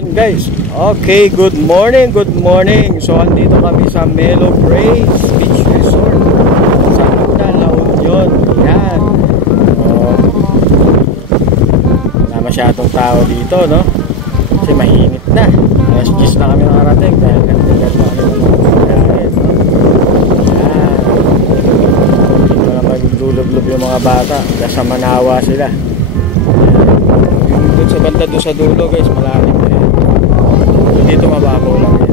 Guys, okay, good morning. So andito kami sa Mellow Grace Beach Resort sa Luna, La Union. Yan. Wala masyadong tao dito, no? Kasi mainit na. Alas 10 na kami nakarating dahil nagtigat na kami ng mga pagkain, no? Yan. Dito na maglulublob yung mga bata. Kasi sa Manawa sila. Doon sa banda, doon sa dulo, guys, malalim na yan. Dito mababaw lang yan.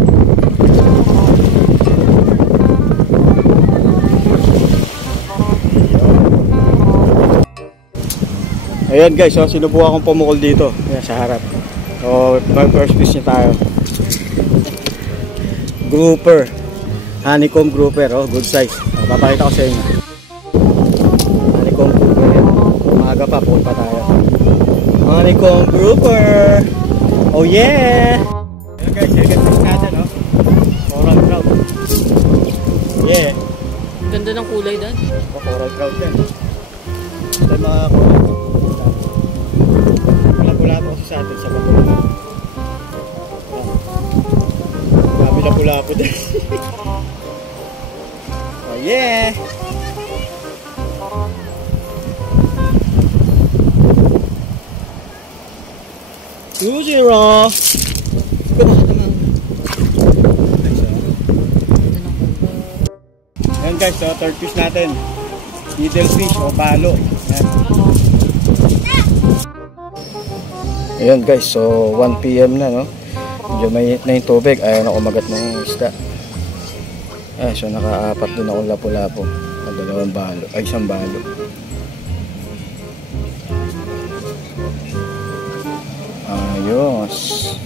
Ayan guys, so sinubukan kong pumukol dito. Ayan, sa harap. So mag-first fish niya tayo. Grouper. Honeycomb grouper, oh, good size. Papakita ko sa inyo. Honeycomb grouper yan. Umaga pa, pull pa tayo. Honeycomb grouper. Oh yeah! Ayan guys, second fish natin, no? Coral trout. Yeah. Ganda ng kulay doon. Oh, coral trout yan. Ito mga coral trout. Pula-pula po kasi sa atin sa bato. Kami na pula po din. Oh yeah! Two-zero! Ayan guys, so third fish natin. Needle fish o balo. Ayan guys, so 1 PM na, no? Medyo mainit na yung tubig. Ayaw na kumagat ng isda. So naka-apat din ako lapu-lapu. Dalawang balo. Ay, isang balo. Ayos.